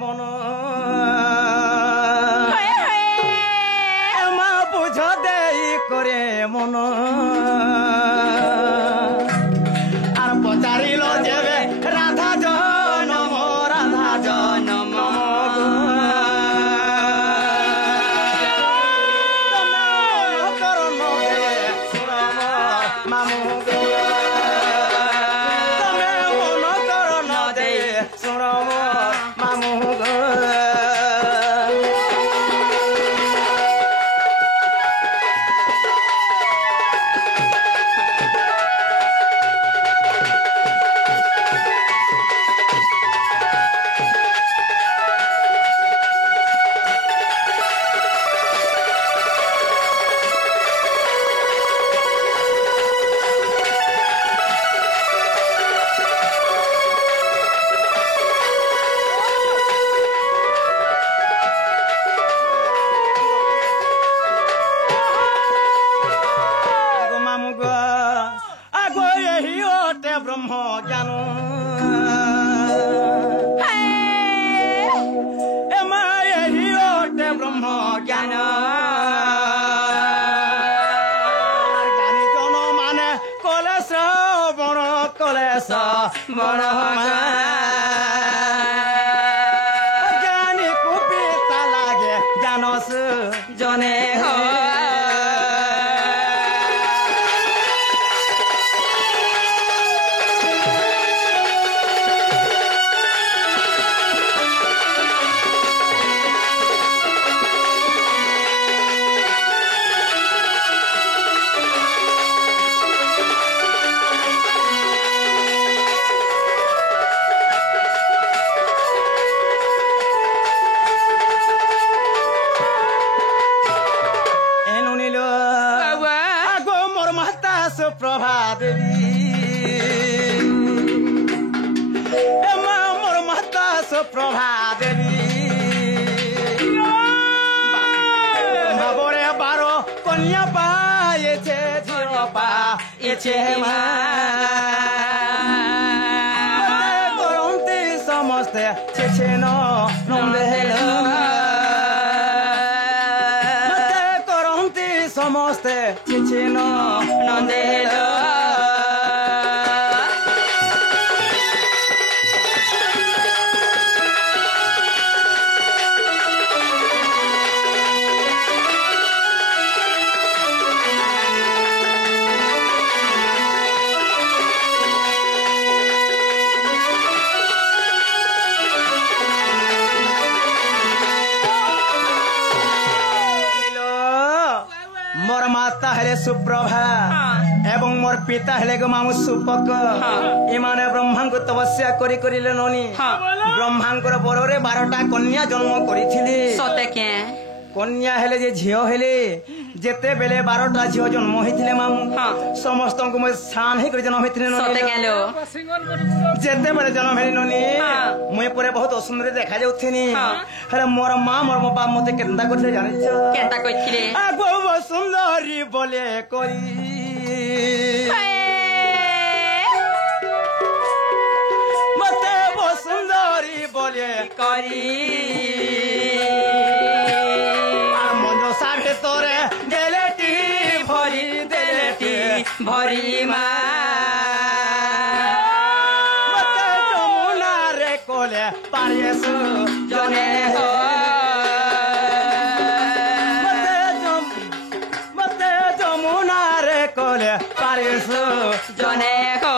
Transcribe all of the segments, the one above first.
মন মা বুঝ দেই করে মন আর পচারিল যেবে রাধা জনম রাধা জনম ব্রহ্ম জ্ঞান এমাইতে ব্রহ্ম জ্ঞান জ্ঞানী জন মানে কলেশ বড় কলেশ বড় জ্ঞানী কুপিতা লাগে জানস জনে প্রভা দেবী মোর মাতা সুপ্রভা দেবী ভাবরে 12 কন্যা পায়েছে ঝিও পায়েছে মা করন্তি সমস্তে ছেছে নন্দেল করন্তি সমস্তে ছেছে নন্দেল मोर माता हेले सुप्रभा एवं मोर पिता हेले गो मामू सुपक इमाने ब्रह्मा को तपस्या करी करिले ननी ब्रह्मा को बरोरे 12टा कन्या जन्म करिथिली सते के कन्या हेले जे झियो हेले जेते बेले 12टा झियो जन्म होइथिले मामू समस्त को म शान हे करि जन्म होइथिले ननी सते केलो जेते बेले जन्म हेली ननी मुई परे बहुत सुंदर देखा जाउथिनी हेले मोर मां मोर बाप मते केंदा करथे जानिछ केंता कइथिले आगो सुंदरी बोले करी मते वो सुंदरी बोले करी मन साभे तोरे देलेटी भरी मा मते जमुना रे कोले पारियसु जने हो कोले पारिसु जने को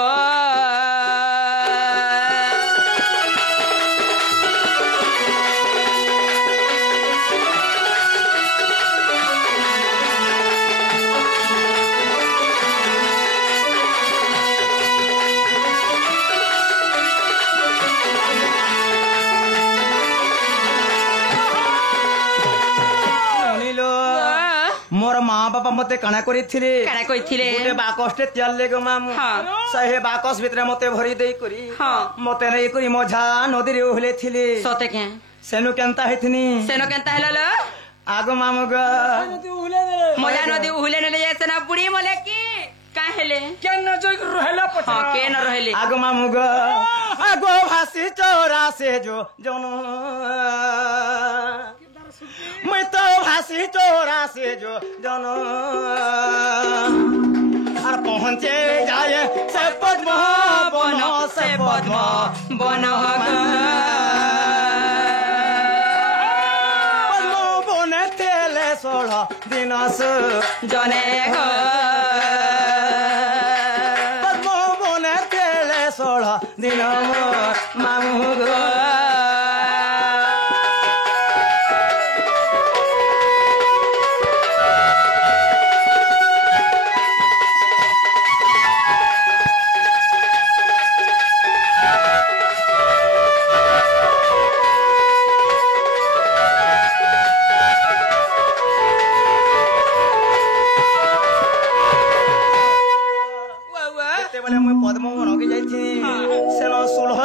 मोर माँ बापा मते काना करिथिले गोटे बाकसटे त्याले गो मामू सहे बाकस भितरे मते भरी देई करी मते नै करी मझा नदी रे उहले थिले सते के सेनु केंता हेथिनी सेनो केंता हेललो आगो मामू ग मझा नदी उहले ने जे सेना बुढ़ी मले की का हेले के न जोई रहला पछा हां के न रहले आगो मामू गो आगो भासी चौरा से जो जनो मैं तो भासी चौरा से जो जनो और पहुंचे जाए से पद्म बनो से पद्म बनो दिनस जने हो पद्म बने तेले 16 दिन मामू गो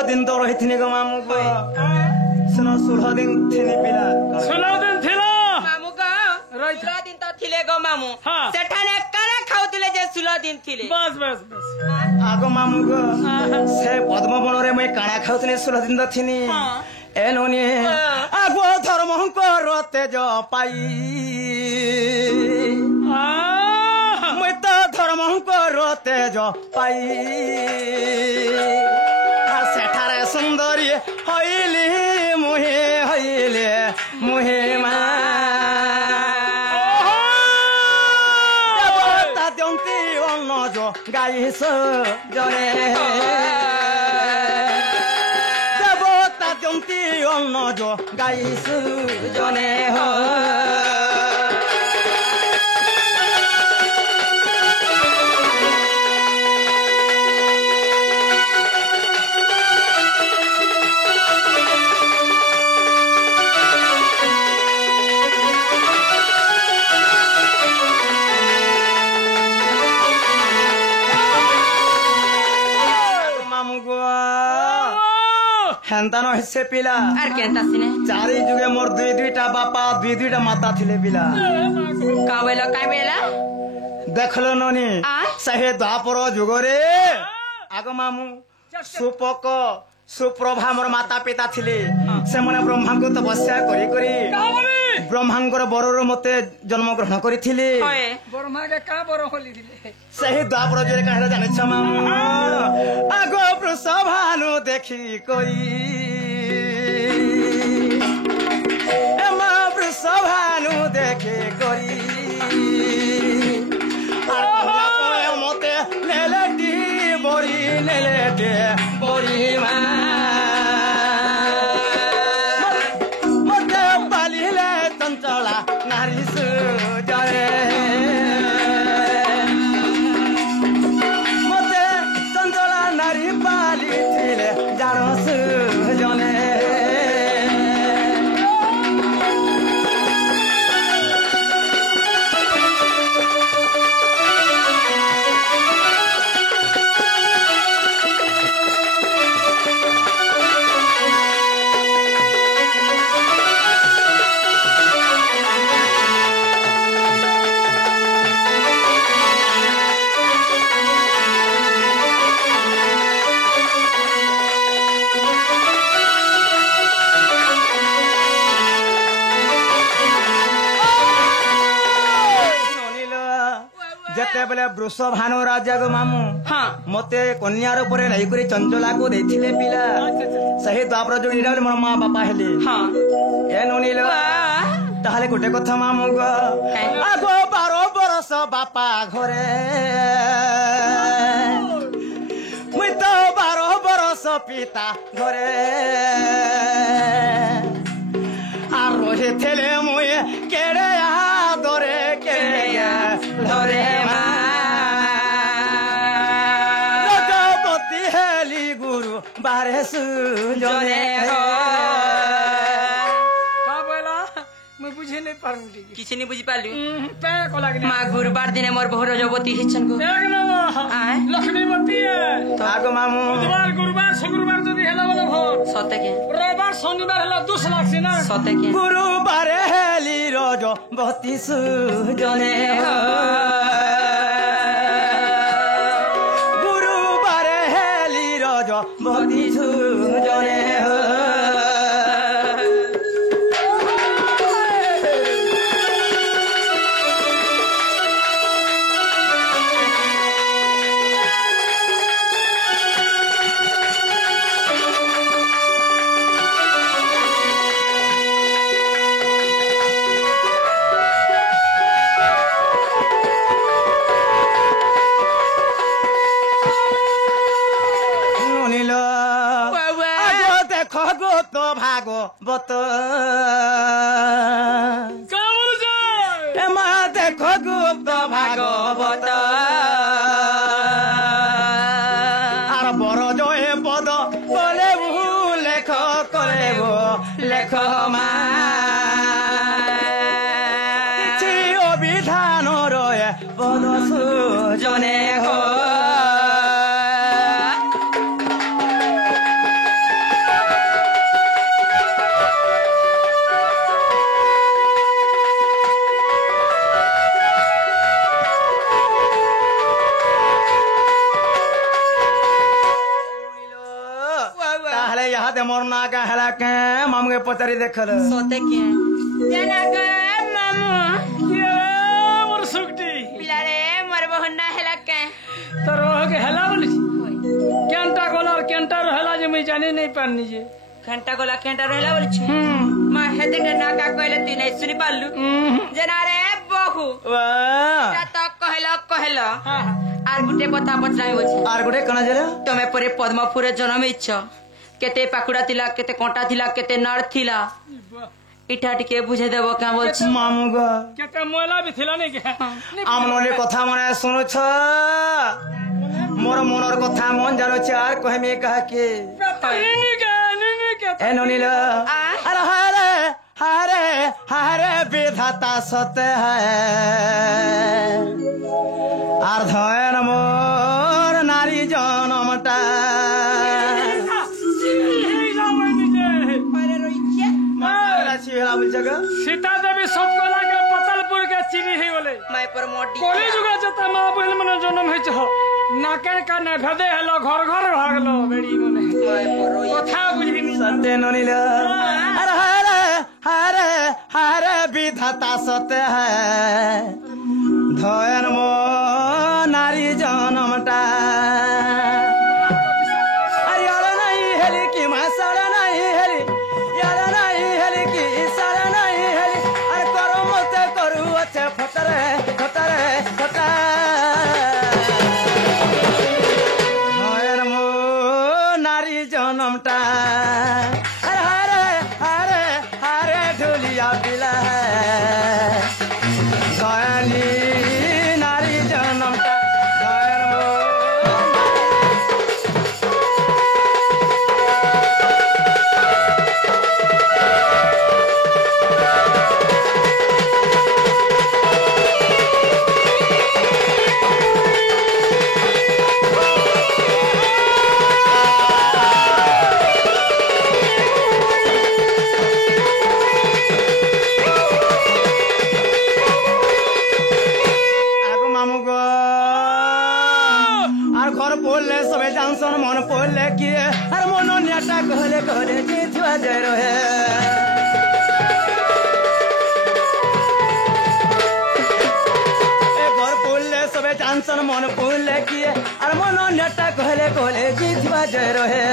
दिन तो रही थी मामू को सुनो 16 दिन थे पिला 16 दिन थिला मामू का 16 दिन तो थिले गो मामू सेठाने काना खाउतिले जे 16 दिन थिले बस बस बस आगो मामू को से पद्म बन रे मैं काना खाउतने 16 दिन तो थिनी एनोनी आगो धर्म को रोते जो पाई मैं तो धर्म को रोते जो पाई सुंदरी हईली मुहे मा देवता दंती अन्न जो गाइस जने देवता दंती अन्न जो गाइस जने हो हेंता न हिस्से पिला आर केंता सिने चारि जुगे मोर दुई दुईटा बापा दुई दुईटा माता थिले पिला का बेला देखलो ननी सहे द्वापर जुग रे आगो मामू सुपक सुप्रभा मोर माता पिता थिले से मने ब्रह्मा को तपस्या करी करी ब्रह्मांकर बरर मते जन्म ग्रहण करिथिले ब्रह्मा के का बर होली दिले सही द्वापर जुगे कहरा जाने छ मामू आगो प्रसभानु देखि कोई एमा प्रसभानु देखि कोई मते लेलेटी बोरी मा मते बालिले चंचला नारी सुजरे मते चंचला नारी बाली थिले जानो सुजने बेले वृषभानु राजा गो मामू मते कन्या रूप नहीं चंचला को देथिले पिला सही द्वापर जो मोर माँ बापा हेले ए ननील ताहले गोटे कथा मामू गो आगो 12 बरस बापा घरे मुई तो 12 बरस पिता घरे आर रहे थेले मुई केड़े आदरे केड़े धरे बारे सुजने हो का बोला मैं बुझे नहीं पाऊंगी किसी नहीं बुझी पालू पे को लागने मां गुरुवार दिन मोर बहु रजवती हिचन को एक न लक्ष्मीवती है तो आगो मामू बुधवार गुरुवार शुक्रवार जदी हेला वाला भोर सते के रविवार शनिवार हेला 2 लाख से ना सते के गुरुवार हेली रजवती सुजने हो বত কামড় যায় এ মা দেখো গুপ্ত ভাগবত আর বড় জয় পদ বলে লেখ করে লেখ মা କିଛି অভিধান রয়ে পদ সুজনে হো তাহলে ইহাতে মোর না কাহলা কে মামুকে পচারি দেখল सोते के जना के मामू মোর সুকটি पिलारे मोर बहना हेला के তোর ওকে হেলা বলিস কেনটা গলার কেনটা হেলা যে মুই জানি নাই পারনি যে घंटा गोला केंटा रहला बोल छी मा हेते के नाका कहले ती नहीं सुनी पालु जना रे बहु वाह तो कहला आर गुटे पता पचराई होछि আর গোটে কোন জেলা तमे परे पद्मपुरे जन्म इच्छ केते पाकुड़ा थिला केते कोंटा थिला केते नर थिला इठा टिके बुझे देबो का बोल छी মামু গো কেতে ময়লা বি থিলা নাই কে আমনলে কথা মনে শুনুছ মোর মনর কথা মন জানুছ আর কহমে কাকে নিনি কে এ ননিল আরে হারে হারে হারে বিধাতা সতে আর ধয়ের মোর নারী জনমটা সীতা দেবী সতকলা কে পতালপুর কে চিনি হই গলে मैं पर मोटी কলি যুগে যেতে মা বহিল মনে জন্ম হইছ নাকে কানে ভেদে হেলো ঘর ঘর ভাগলো বেড়ি মনে मैं पर কথা বুঝিনি সতে ননিল আরে হারে হারে হারে বিধাতা সতে ধয়ের মোর নারী জনমটা আরে আরে নাই হেলি কি মাসাড়া নাই হেলি ইয়ারে নাই হেলি কি ইসারা নাই হেলি আর করমতে করু আছে ফটারে ফটারে ফটা ধয়ের মোর নারী জনমটা আরে হারে হারে হারে ঢুলিয়া পিলা দয়ালি নারী জনমটা ধয়ের মোর আগো মামু গো আর ঘর পড়লে সবে জানসন মন পড়লে কি আর মন নেটা কহলে কহলে যে থুয়া যায় রহে এ ঘর পড়লে সবে জানসন মন পড়লে কি আর মন নেটা কহলে কহলে যে থুয়া যায় রহে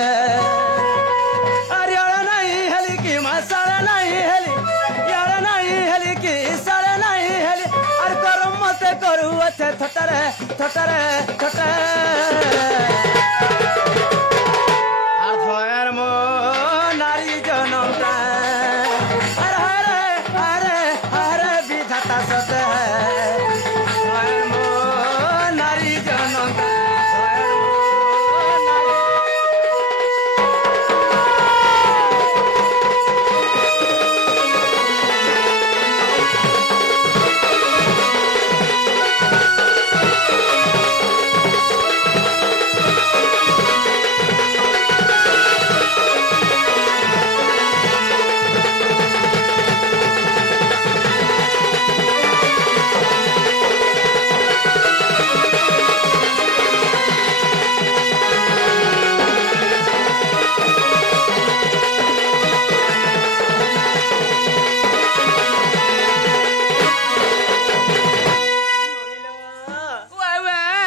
আরে আরে নাই হেলি কি মাসারা নাই হেলি ইয়ারে নাই হেলি কি ইসারা নাই হেলি আর করম মতে করু আছে থটারে থটারে থটা আর ধয়ের মো নারী জনমটা আরে হারে হারে হারে বিধাতা সতে ধয়ের মো নারী জনমটা ধয়ের মো নারী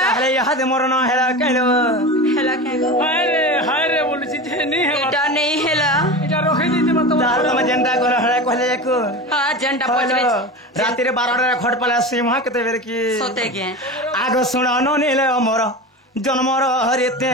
তাহলে ইহাতে মরণ হেলা কেলো हेला के হায় রে বলছি যে নি হেবা एटा नहीं हेला এটা রখে দিতে মত তাহলে তুমি যেনটা ঘর হেলা কহলে একু हां झंडा হলো पचरे রাতিরে 12টারে খট পালে সিংহ কেতে বের কি सोते के আগ শুণ ননিলে অমর জন্মর হরিতে